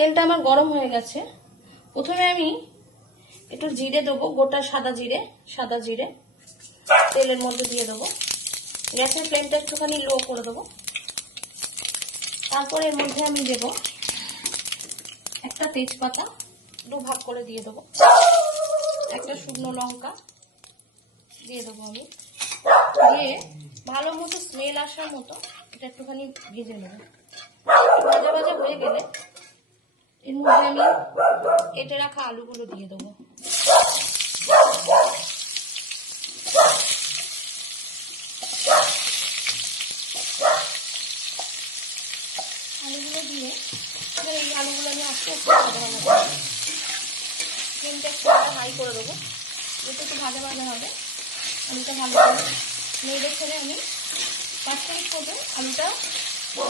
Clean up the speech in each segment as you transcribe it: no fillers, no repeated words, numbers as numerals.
তেলটা আমার গরম হয়ে গেছে। প্রথমে আমি একটু জিরে দেবো, গোটা সাদা জিরে তেলের মধ্যে দিয়ে দেবো। গ্যাসের ফ্লেমটা একটুখানি লো করে দেবো। তারপরে এর মধ্যে আমি দেবো একটা তেজপাতা, দুভাগ করে দিয়ে দেবো। একটা শুকনো লঙ্কা দিয়ে দেবো আমি। দিয়ে ভালো মতো স্মেল আসার মতো এটা একটুখানি ভেজে নেব। ভাজা ভাজা হয়ে গেলে এর মধ্যে আমি কেটে রাখা আলুগুলো দিয়ে দেবো। আলুগুলো দিয়ে এবার এই আলুগুলো আমি আস্তে আস্তে ভাজা ভাজা করবো। ফ্লেমটা একটু হাই করে দেবো, একটু ভাজা ভাজা হবে। আলুটা ভালো করে নেড়ে ছেড়ে আমি 5 মিনিট মতো আলুটা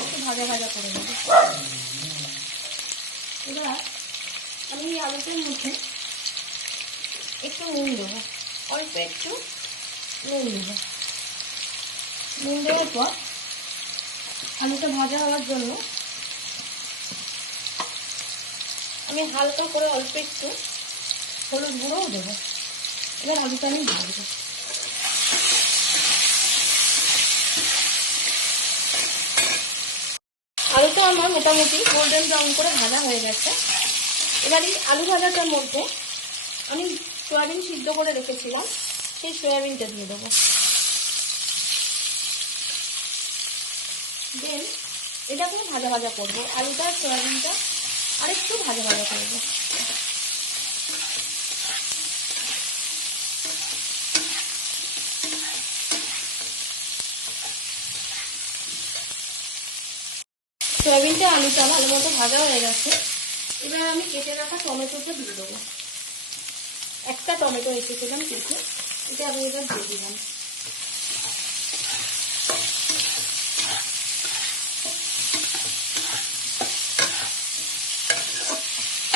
একটু ভাজা ভাজা করে নেবো। এবার আমি এই আলুটার মধ্যে একটু নুন দেবো, অল্প একটু নুন দেবো। নুন দেওয়ার পর আলুটা ভাজা হওয়ার জন্য আমি হালকা করে অল্প একটু হলুদ গুঁড়োও দেবো। এবার আলুটা আমি দিয়ে দেবো। আলুটা আমার মোটামুটি গোল্ডেন ব্রাউন করে ভাজা হয়ে গেছে। এবার এই আলু ভাজাটার মধ্যে আমি সয়াবিন সিদ্ধ করে রেখেছিলাম, সেই সয়াবিনটা দিয়ে দেবো। দেন এটাকে ভাজা ভাজা করবো। আলুটা সয়াবিনটা আরেকটু ভাজা ভাজা করবো। সয়াবিনটা আলুটা ভালো মতো ভাজা হয়ে গেছে। এবার আমি কেটে রাখা টমেটোটা দিয়ে দেবো। একটা টমেটো এসেছিলাম কেটে, এটা আমি এবার দিয়ে দিলাম।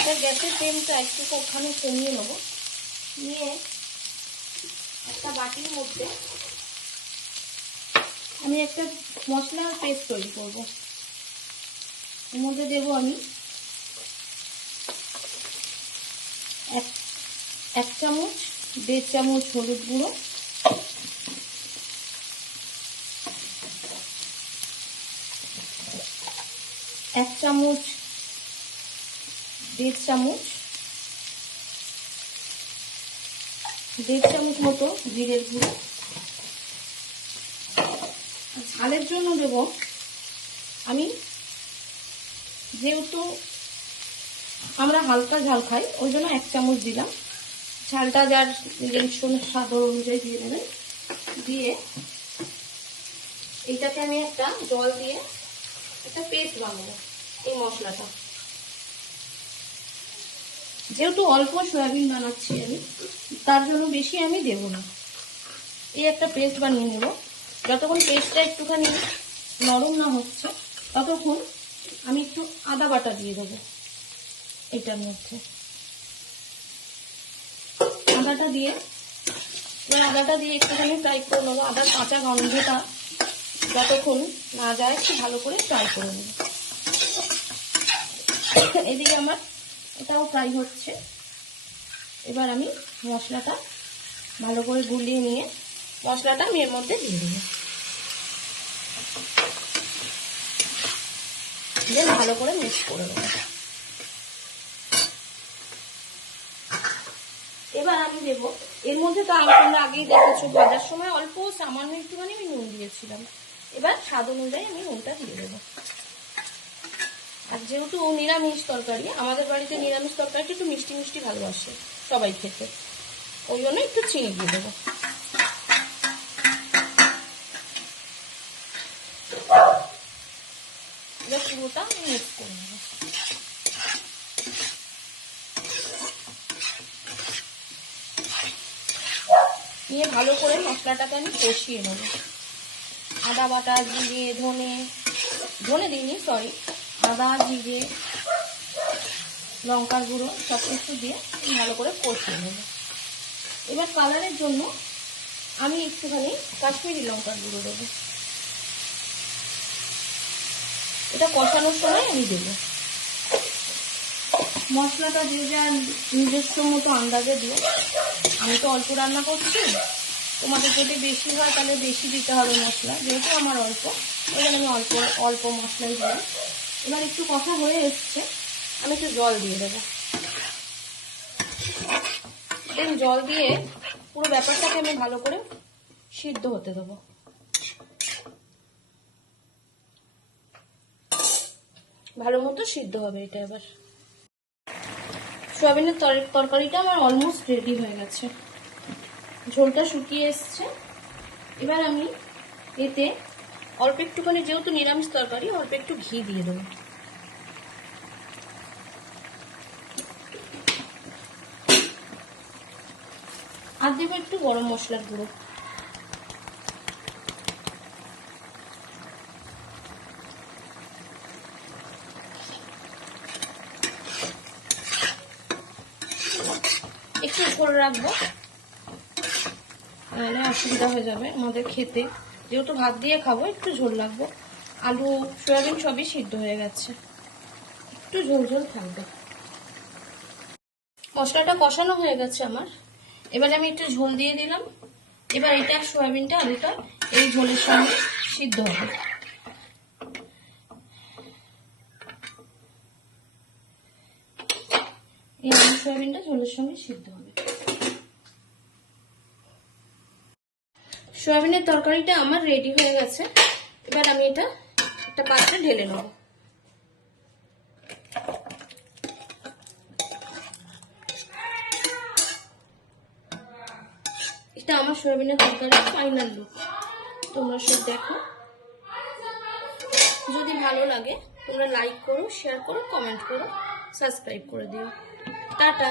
এবার গ্যাসের ফ্লেমটা একটু ওখানে কমিয়ে নেবো। নিয়ে একটা বাটির মধ্যে আমি একটা মশলার পেস্ট তৈরি করবো। এর মধ্যে দেবো আমি এক চামচ 1.5 চামচ হলুদ গুঁড়ো, 1 চামচ 1.5 চামচ 1.5 চামচ মতো জিরের গুঁড়ো। ঝালের জন্য দেব আমি, যেহেতু আমরা হালকা ঝাল খাই ওই জন্য 1 চামচ দিলাম। ঝালটা যার নিজস্ব স্বাদ অনুযায়ী দিয়ে দেবেন। দিয়ে এইটাকে আমি একটা জল দিয়ে একটা পেস্ট বানাবো। এই মশলাটা যেহেতু অল্প সয়াবিন বানাচ্ছি আমি, তার জন্য বেশি আমি দেব না। এই একটা পেস্ট বানিয়ে নেব। যতক্ষণ পেস্টটা একটুখানি নরম না হচ্ছে ততক্ষণ আমি একটু আদা বাটা দিয়ে দেবো এটার মধ্যে। আদাটা দিয়ে একটুখানি ফ্রাই করে নেবো। আদার কাঁচা গন্ধটা যতক্ষণ না যায় একটু ভালো করে ফ্রাই করে নেব। এদিকে আমার এটাও ফ্রাই হচ্ছে। এবার আমি মশলাটা ভালো করে গুলিয়ে নিয়ে মশলাটা আমি এর মধ্যে দিয়ে দেবো। দিয়ে ভালো করে মিক্স করে দেবো। এবার আমি দেবো এর মধ্যে, তো তোমরা আগেই দেখেছো ভাজার সময় অল্প সামান্য একটুখানি আমি নুন দিয়েছিলাম। এবার স্বাদ অনুযায়ী আমি নুনটা দিয়ে দেবো। আর যেহেতু নিরামিষ তরকারি, আমাদের বাড়িতে নিরামিষ তরকারিটা একটু মিষ্টি মিষ্টি ভালোবাসে সবাই খেতে, ওই জন্য একটু চিনি দিয়ে দেবো। এবার পুরোটা আমি মিক্স করে নেবো। নিয়ে ভালো করে মশলাটাকে আমি কষিয়ে নেব। আদা বাটা, জিরে, ধনে দিইনি, সরি, আদা, জিরে, লঙ্কার গুঁড়ো সব কিছু দিয়ে ভালো করে কষিয়ে নেব। এবার কালারের জন্য আমি একটুখানি কাশ্মীরি লঙ্কার গুঁড়ো দেবো। এটা কষানোর সময় আমি দেবো। মশলাটা যে যার নিজস্ব মতো আন্দাজে দিও। আমি তো অল্প রান্না করছি, তোমাদের যদি বেশি হয় তাহলে বেশি দিতে হবে মশলা, যেহেতু আমার অল্প ওই জন্য আমি অল্প অল্প মশলাই দিই। এবার একটু কষা হয়ে এসছে, আমি একটু জল দিয়ে দেবো। দেন জল দিয়ে পুরো ব্যাপারটাকে আমি ভালো করে সিদ্ধ হতে দেবো। ভালো মতো সিদ্ধ হবে এটা। এবার সয়াবিনের তরকারিটা আমার অলমোস্ট রেডি হয়ে গেছে, ঝোলটা শুকিয়ে এসছে। এবার আমি এতে অল্প একটুখানি, যেহেতু নিরামিষ তরকারি, অল্প একটু ঘি দিয়ে দেবো। আর দেবো একটু গরম মশলার গুঁড়ো। একটু ঝোল রাখবো, নাহলে অসুবিধা হয়ে যাবে আমাদের খেতে, যেহেতু ভাত দিয়ে খাবো একটু ঝোল রাখবো। আলু সয়াবিন সবই সিদ্ধ হয়ে গেছে, একটু ঝোল ঝোল থাকবে। মশলাটা কষানো হয়ে গেছে আমার, এবারে আমি একটু ঝোল দিয়ে দিলাম। এবার এটা সয়াবিনটা আলুটা এই ঝোলের সঙ্গে সিদ্ধ হবে। এই আলু সয়াবিনটা ঝোলের সঙ্গে সিদ্ধ হবে। সয়াবিনের তরকারিটা আমার রেডি হয়ে গেছে। এবার আমি এটা একটা পাত্রে ঢেলে নেব। এটা আমার সয়াবিনের তরকারির ফাইনাল লুক। তোমরা সব দেখো, যদি ভালো লাগে তোমরা লাইক করো, শেয়ার করো, কমেন্ট করো, সাবস্ক্রাইব করে দিও। টাটা।